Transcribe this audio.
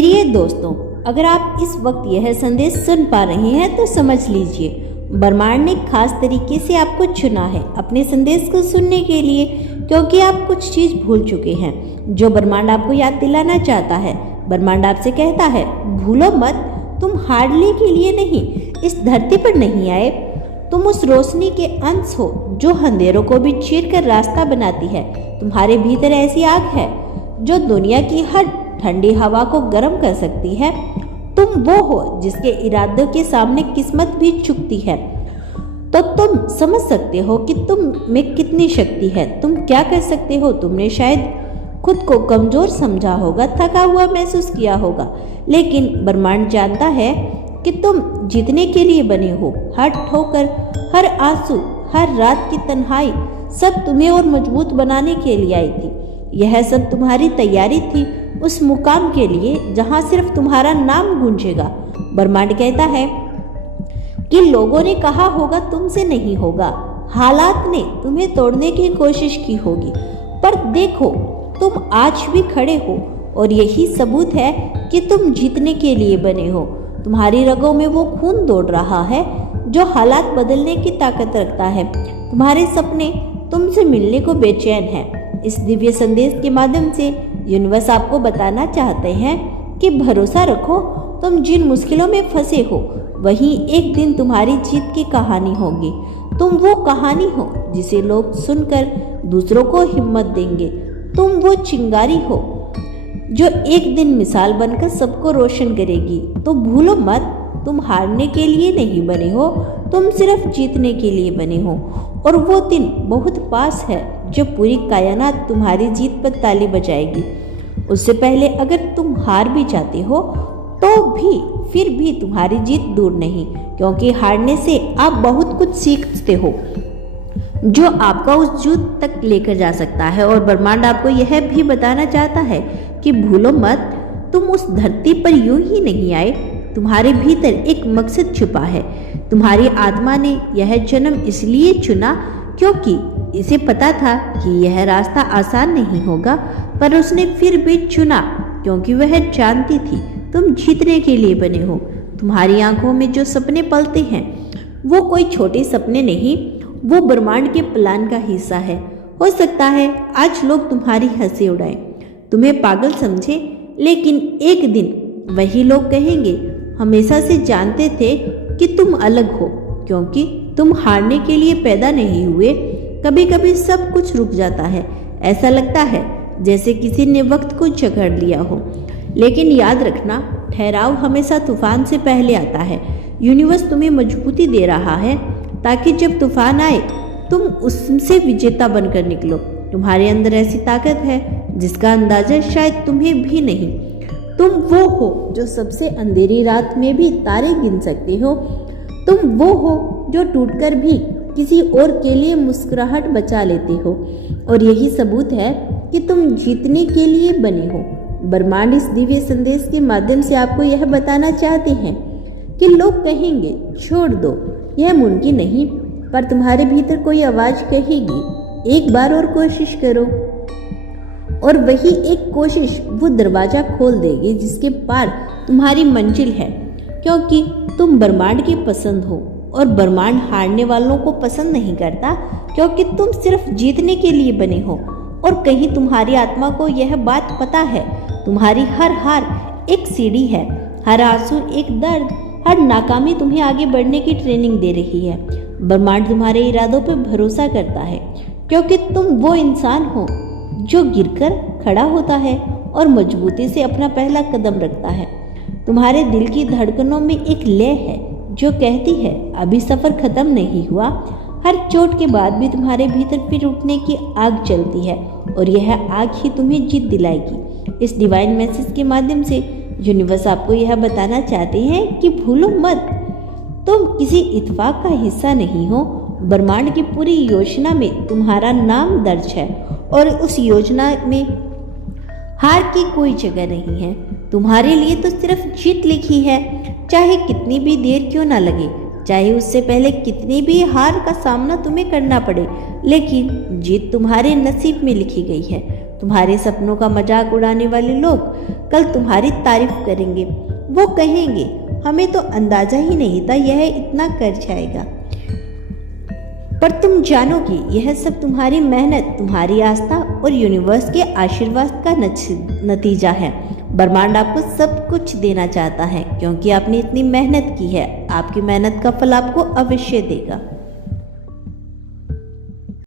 प्रिय दोस्तों, अगर आप इस वक्त यह संदेश सुन पा रहे हैं तो समझ लीजिए ब्रह्मांड ने खास तरीके से आपको चुना है अपने संदेश को सुनने के लिए, क्योंकि आप कुछ चीज भूल चुके हैं जो ब्रह्मांड आपको याद दिलाना चाहता है। ब्रह्मांड आपसे कहता है, भूलो मत, तुम हारने के लिए नहीं, इस धरती पर नहीं आए। तुम उस रोशनी के अंश हो जो अंधेरों को भी चीर कर रास्ता बनाती है। तुम्हारे भीतर ऐसी आग है जो दुनिया की हर ठंडी हवा को गर्म कर सकती है। तुम वो हो जिसके इरादों के सामने किस्मत भी झुकती है। तो तुम समझ सकते हो कि तुम में कितनी शक्ति है, तुम क्या कर सकते हो। तुमने शायद खुद को कमजोर समझा होगा, थका हुआ महसूस किया होगा, लेकिन ब्रह्मांड जानता है कि तुम जीतने के लिए बने हो। हर ठोकर, हर आंसू, हर रात की तन्हाई सब तुम्हें और मजबूत बनाने के लिए आई थी। यह सब तुम्हारी तैयारी थी उस मुकाम के लिए जहां सिर्फ तुम्हारा नाम गूंजेगा। ब्रह्मांड कहता है कि लोगों ने कहा होगा तुमसे नहीं होगा, हालात ने तुम्हें तोड़ने की कोशिश की होगी, पर देखो तुम आज भी खड़े हो और यही सबूत है कि तुम जीतने के लिए बने हो। तुम्हारी रगों में वो खून दौड़ रहा है जो हालात बदलने की ताकत रखता है। तुम्हारे सपने तुमसे मिलने को बेचैन हैं। इस दिव्य संदेश के माध्यम से यूनिवर्स आपको बताना चाहते हैं कि भरोसा रखो, तुम जिन मुश्किलों में फंसे हो वही एक दिन तुम्हारी जीत की कहानी होगी। तुम वो कहानी हो जिसे लोग सुनकर दूसरों को हिम्मत देंगे। तुम वो चिंगारी हो जो एक दिन मिसाल बनकर सबको रोशन करेगी। तो भूलो मत, तुम हारने के लिए नहीं बने हो, तुम सिर्फ जीतने के लिए बने हो। और वो दिन बहुत पास है जब पूरी कायनात तुम्हारी जीत पर ताली बजाएगी। उससे पहले अगर तुम हार भी जाते हो तो भी फिर भी तुम्हारी जीत दूर नहीं, क्योंकि हारने से आप बहुत कुछ सीखते हो जो आपका उस जीत तक लेकर जा सकता है। और ब्रह्मांड आपको यह भी बताना चाहता है कि भूलो मत, तुम उस धरती पर यूं ही नहीं आए। तुम्हारे भीतर एक मकसद छुपा है। तुम्हारी आत्मा ने यह जन्म इसलिए चुना क्योंकि इसे पता था कि यह रास्ता आसान नहीं होगा, पर उसने फिर भी चुना क्योंकि वह जानती थी तुम जीतने के लिए बने हो। तुम्हारी आंखों में जो सपने पलते हैं वो कोई छोटे सपने नहीं, वो ब्रह्मांड के प्लान का हिस्सा है। हो सकता है आज लोग तुम्हारी हंसी उड़ाएं, तुम्हें पागल समझे, लेकिन एक दिन वही लोग कहेंगे, हमेशा से जानते थे कि तुम अलग हो, क्योंकि तुम हारने के लिए पैदा नहीं हुए। कभी कभी सब कुछ रुक जाता है, ऐसा लगता है जैसे किसी ने वक्त को जकड़ लिया हो, लेकिन याद रखना, ठहराव हमेशा तूफान से पहले आता है। यूनिवर्स तुम्हें मजबूती दे रहा है ताकि जब तूफान आए तुम उससे विजेता बनकर निकलो। तुम्हारे अंदर ऐसी ताकत है जिसका अंदाजा शायद तुम्हें भी नहीं। तुम वो हो जो सबसे अंधेरी रात में भी तारे गिन सकते हो। तुम वो हो जो टूटकर भी किसी और के लिए मुस्कुराहट बचा लेते हो। और यही सबूत है कि तुम जीतने के लिए बने हो। ब्रह्मांड इस दिव्य संदेश के माध्यम से आपको यह बताना चाहते हैं कि लोग कहेंगे छोड़ दो, यह मुमकिन नहीं, पर तुम्हारे भीतर कोई आवाज कहेगी, एक बार और कोशिश करो। और वही एक कोशिश वो दरवाजा खोल देगी जिसके पार तुम्हारी मंजिल है, क्योंकि तुम ब्रह्मांड की पसंद हो। और ब्रह्मांड हारने वालों को पसंद नहीं करता, क्योंकि तुम सिर्फ जीतने के लिए बने हो। और कहीं तुम्हारी आत्मा को यह बात पता है, तुम्हारी हर हार एक सीढ़ी है, हर आंसू एक दर्द, हर नाकामी तुम्हें आगे बढ़ने की ट्रेनिंग दे रही है। ब्रह्मांड तुम्हारे इरादों पर भरोसा करता है, क्योंकि तुम वो इंसान हो जो गिरकर खड़ा होता है और मजबूती से अपना पहला कदम रखता है। तुम्हारे दिल की धड़कनों में एक लय है जो कहती है अभी सफर खत्म नहीं हुआ। हर चोट के बाद भी तुम्हारे भीतर फिर उठने की आग चलती है, और यह आग ही तुम्हें जीत दिलाएगी। इस डिवाइन मैसेज के माध्यम से यूनिवर्स आपको यह बताना चाहते हैं कि भूलो मत, तुम किसी इत्तेफाक का हिस्सा नहीं हो। ब्रह्मांड की पूरी योजना में तुम्हारा नाम दर्ज है, और उस योजना में हार की कोई जगह नहीं है। तुम्हारे लिए तो सिर्फ जीत लिखी है, चाहे कितनी भी देर क्यों ना लगे, चाहे उससे पहले कितनी भी हार का सामना तुम्हें करना पड़े, लेकिन जीत तुम्हारे नसीब में लिखी गई है। तुम्हारे सपनों का मजाक उड़ाने वाले लोग कल तुम्हारी तारीफ करेंगे। वो कहेंगे हमें तो अंदाजा ही नहीं था यह इतना कर जाएगा। पर तुम जानोगी यह सब तुम्हारी मेहनत, तुम्हारी आस्था और यूनिवर्स के आशीर्वाद का नतीजा है। ब्रह्मांड आपको सब कुछ देना चाहता है क्योंकि आपने इतनी मेहनत की है। आपकी मेहनत का फल आपको अवश्य देगा।